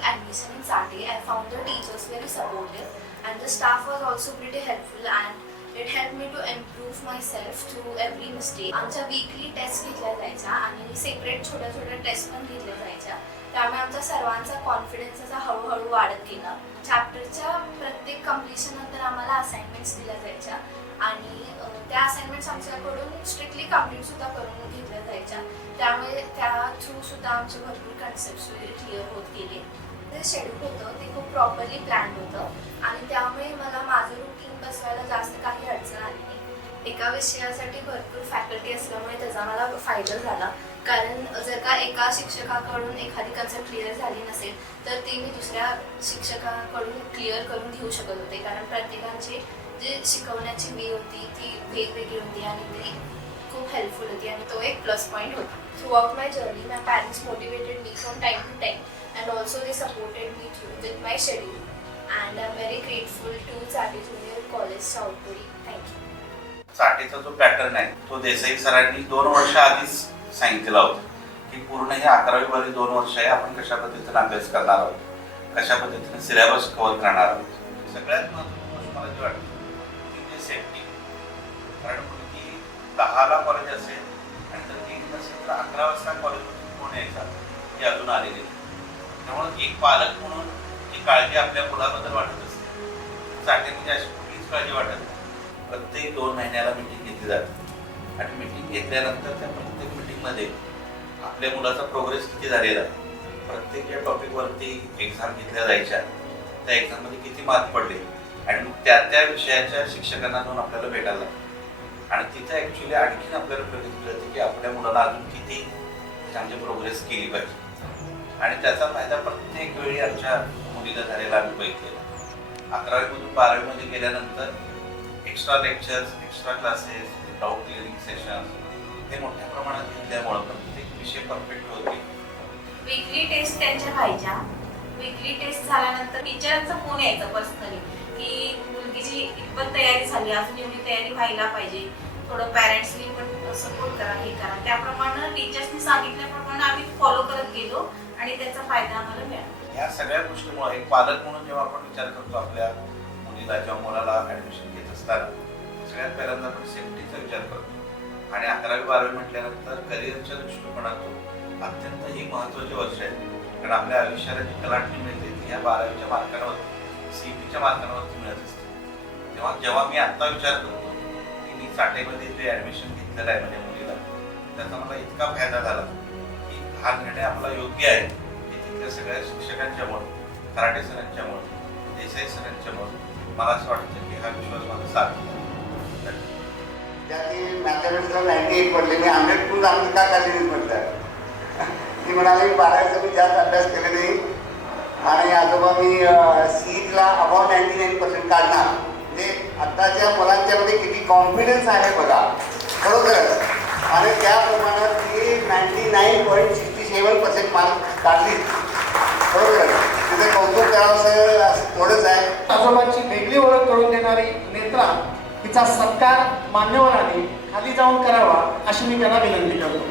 took admission in SATE, I found the teachers very supportive and the staff was also pretty helpful and it helped me to improve myself through every mistake. आमच्या weekly taste घेतल्या जायच्या आणि separate छोट्या छोट्या taste पण घेतल्या जायच्या. त्यामुळे आमचा सर्वांचा कॉन्फिडन्स असा हळूहळू वाढत गेला. चॅप्टरच्या प्रत्येक कम्प्लिशन नंतर आम्हाला असाइनमेंट्स दिल्या जायच्या आणि त्या असाइनमेंट्स आमच्याकडून स्ट्रिक्टली कम्प्लीट सुद्धा करून घेतल्या जायच्या. त्यामुळे त्या थ्रू सुद्धा आमचे भरपूर कन्सेप्ट्स क्लिअर होत गेले. जे शेड्यूल होतं ते खूप प्रॉपरली प्लॅन्ड होतं आणि त्यामुळे मला माझं रुटीन बसवायला जास्त काही अडचण आली नाही. एका विषयासाठी भरपूर फॅकल्टी असल्यामुळे त्याचा मला फायदा झाला, कारण जर का एका शिक्षकाकडून एखादी कन्सेप्ट क्लिअर झाली नसेल तर ती मी दुसऱ्या शिक्षकाकडून क्लिअर करून घेऊ शकत होते, कारण प्रत्येकाची जी शिकवण्याची वे होती ती वेगवेगळी होती आणि ती खूप हेल्पफुल होती आणि तो एक प्लस पॉईंट होता. Throughout my journey my parents motivated me from time to time and also they supported me with my schedule and I'm very grateful to SATE Junior College Southpuri. Thank you. SATEचा जो pattern आहे तो देसाई सरांनी 2 वर्ष आधीच सांगितलेला होता की पूर्ण हे 11वी 2 वर्ष आहे, आपण कशा पद्धतीने अभ्यास करणार आहोत, कशा पद्धतीने सिलेबस कव्हर करणार आहोत. सगळ्यात महत्त्वाची गोष्ट मला जी वाटते ती म्हणजे सेफ्टी. कारण की 10ला कॉलेज असेल आणि जर 3 नसेल तर 11 वाजता कॉलेजमध्ये कोण यायचा हे अजून आलेले नाही. त्यामुळे एक पालक म्हणून ही काळजी आपल्या मुलाबद्दल वाटत असते. SATEमध्ये अशी कुठलीच काळजी वाटत नाही. प्रत्येक 2 महिन्याला मीटिंग घेतली जाते आणि मीटिंग घेतल्यानंतर त्या प्रत्येक मीटिंगमध्ये आपल्या मुलाचा प्रोग्रेस किती झालेला आहे, प्रत्येक ज्या टॉपिकवरती एक्झाम घेतल्या जायच्या त्या एक्झाममध्ये किती मार्क पडले आणि मग त्या त्या विषयाच्या शिक्षकांना जाऊन आपल्याला भेटायला लागतं आणि तिथे ॲक्च्युली आणखीन आपल्याला प्रगती जाते की आपल्या मुलाला अजून किती चांगली प्रोग्रेस केली पाहिजे. आणि त्याचा फायदा प्रत्येक वेळी आमच्या मुलीला झालेला आम्ही बघितलेला. 11वी 12वीमध्ये गेल्यानंतर extra lectures, extra classes, doubt clearing sessions हे मोठ्या प्रमाणात घेतल्यामुळं प्रत्येक विषय परफेक्ट होते. वीकली टेस्ट त्यांच्या व्हायच्या. वीकली टेस्ट झाल्यानंतर टीचरांचा फोन यायचा पर्सनली की मुलगीची इतपत तयारी झाली, अजून एवढी तयारी व्हायला पाहिजे, थोडं पॅरेंट्सनी पण सपोर्ट करा, हे करा. त्याप्रमाणे टीचर्सनी सांगितल्याप्रमाणे आम्ही फॉलो करत गेलो आणि त्याचा फायदा आम्हाला मिळाला. या सगळ्या गोष्टीमुळे एक पालक म्हणून जेव्हा आपण विचार करतो आपल्या मुलीला किंवा मुलाला ॲडमिशन घेत असताना सगळ्यात पहिल्यांदा आपण सेफ्टीचा विचार करतो आणि 11वी 12वी म्हटल्यानंतर करिअरच्या दृष्टिकोनातून अत्यंत ही महत्त्वाची वर्ष आहे. कारण आपल्या आयुष्याला जी कलाटणी मिळते ती ह्या 12वीच्या मार्कांवर, CETच्या मार्कांवरती मिळत असते. तेव्हा जेव्हा मी आत्ता विचार करतो की मी SATEमध्ये जे ॲडमिशन घेतलेलं आहे माझ्या मुलीला, त्याचा मला इतका फायदा झाला की हा निर्णय आपला योग्य आहे की तिथल्या सगळ्या शिक्षकांच्यामुळे, कराटे सरांच्यामुळे, देसाई सरांच्यामुळे मला असं वाटतं की हा विश्वास माझा सार्थक आहे. त्याची मॅथमॅटिक्सला 98 पडले, मी 100 आम्ही का काढली म्हटलं. ती म्हणाली 12वीचा मी जास्त अभ्यास केले नाही आणि आजोबा मी CETला अबाउट 99% काढणार. म्हणजे आत्ताच्या मुलांच्यामध्ये किती कॉन्फिडन्स आहे बघा खरोखरच. आणि त्याप्रमाणे ती 99.67% मार्क काढली. बरोबर तिथे कौतुक करावंसं असं थोडंच आहे. आजोबांची वेगळी ओळख करून देणारी नेत्रा तिचा सत्कार मान्यवरांनी खाली जाऊन करावा अशी मी त्यांना विनंती करतो.